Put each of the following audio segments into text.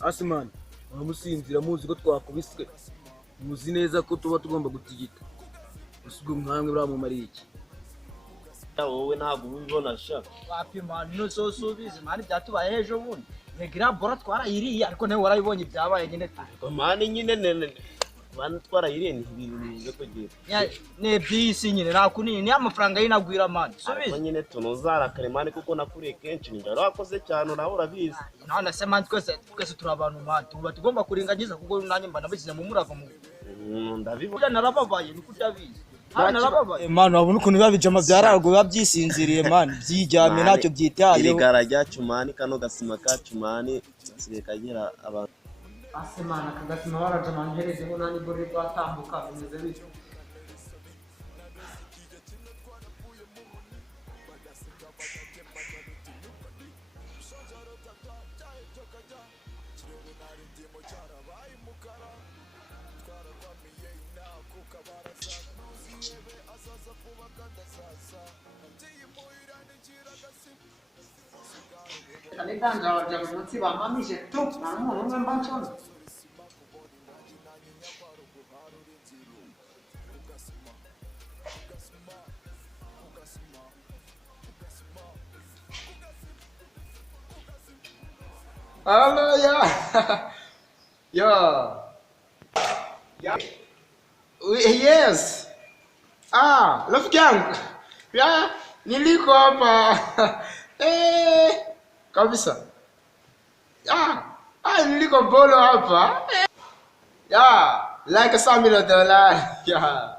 Asimani, wamusinzira muzi ko twakubiswe. Muzi neza ko tuba tugomba gutigita. Usubwo mwanwe buramumariye iki? Wowe ntabwo ubibona sha. Wapi mani no sosubize mani byatubaye ejo bundi. Negira boro twarayiriye ariko nawe warabibonye byabaye nyine. Mani nyine nene. Mani twarayiriye ni ibintu bize kugira. Ne byisi nyine nakunini ni amafaranga y'inagwira mani. Subize. Nyine tunozara kare mani kuko nakuriye kenshi ninjara wakoze cyane urahura bize. None se mani twese turabantu mani. Tuba tugomba kuringanyiza kuko nanjye mba nabizize mu murava mu. Ndabibona narababaye niko utabizi. Manu wabona ukuntu babijama byarago babyisinziriye mani byijyamye ntacyo byitayeho. Irigara ryacu mani kano gasima kacu mani sibe kagira abantu. Asemana kagasima waraje manherezeho nani bore rwatambuka bimeze bityo. Kalendanga wajabu munsi bamamije tu namuntu umwe mbanchona. Hello, yeah. Yeah. Yes. Love gang. Yeah, niliko hapa. Kabisa. Niliko bolo hapa. Like $100. Yeah.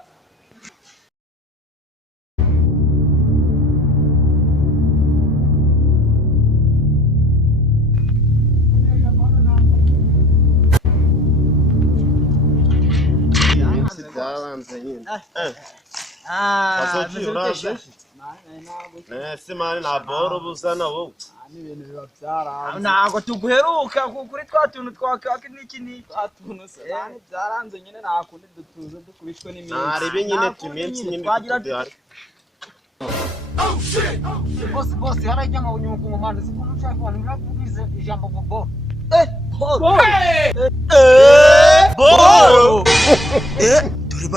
Simani na boro busana wowe. Ibintu biba byara. Ntago tuguheruka kuri twatuntu twakaka n'iki atuntu se bane byaranze nyine nakundi dutuze dukubishwe n'iminsi. Arebe nyine tumensi nyine tudari. Oh shit. Boss harajya mu nyuko mu manda zikuruca kubona murakubize ijambo boro. Boro. Boro. Dore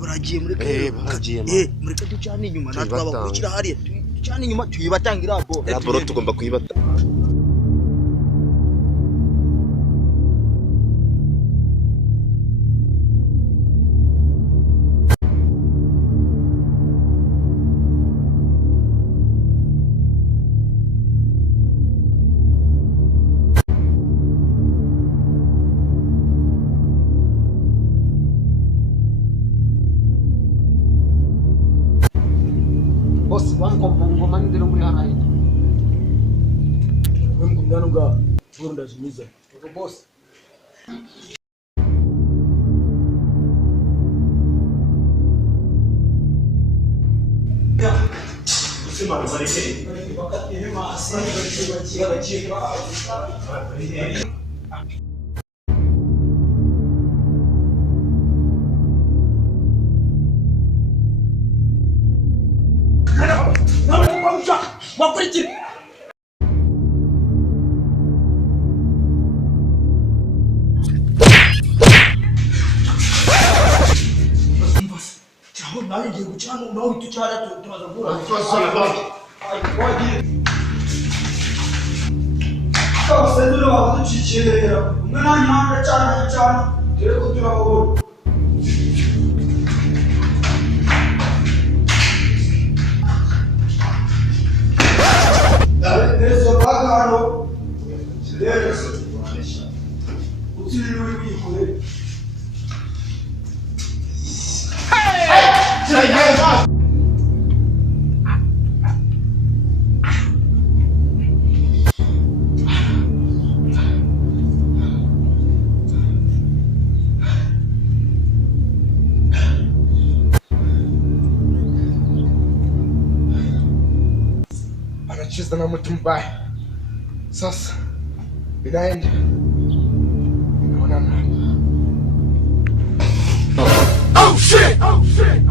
baragiye muri baragiye. Mureke ducane inyuma natwe abakurikira hariya ducane inyuma tuyibatangira boro. Boro tugomba kuyibata. Boss wangu ngomani ndero muri hana hiki. Wewe mkumdano nga boro ndazimiza. Boss. Simani bareke. Wakati hema asili wakurikira cyangwa nawe ngiye gucana nawe tucyara tumaze gura abasendero baducikirera umwe nanyanga cyane dore ko turababona. Nessa pagano, silêncio, o tiro é muito. kucheza na mtu mbaya. Sasa inaenda inaonana. Oh shit! Oh shit!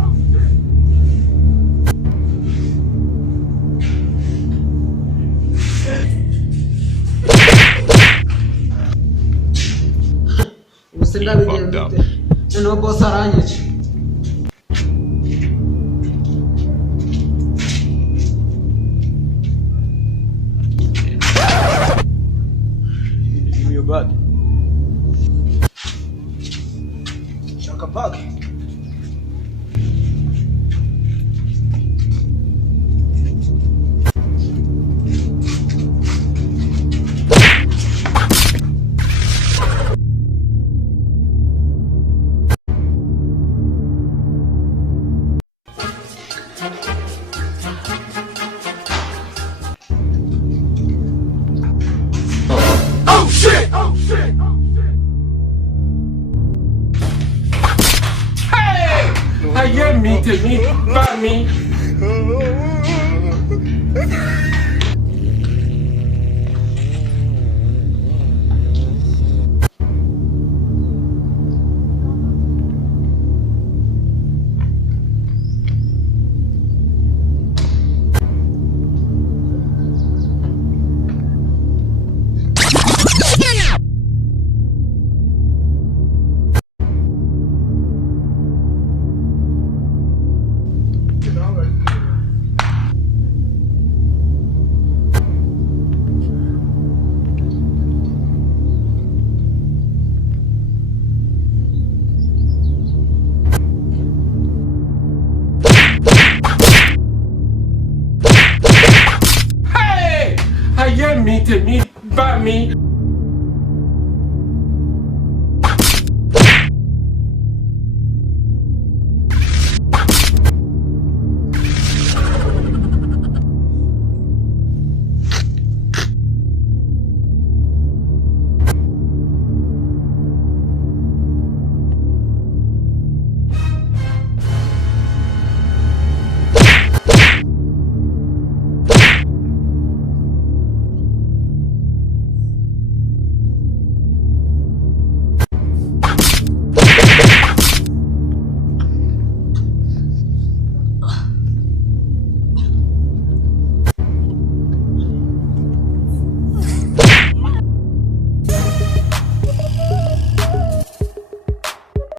Usenda bigende. No boss aranyica. Give me your bag. Shaka bag. Oh shit! Oh shit! Hey! Ayé mi tèmi bá mi. Ayé mi tèmi bá mi.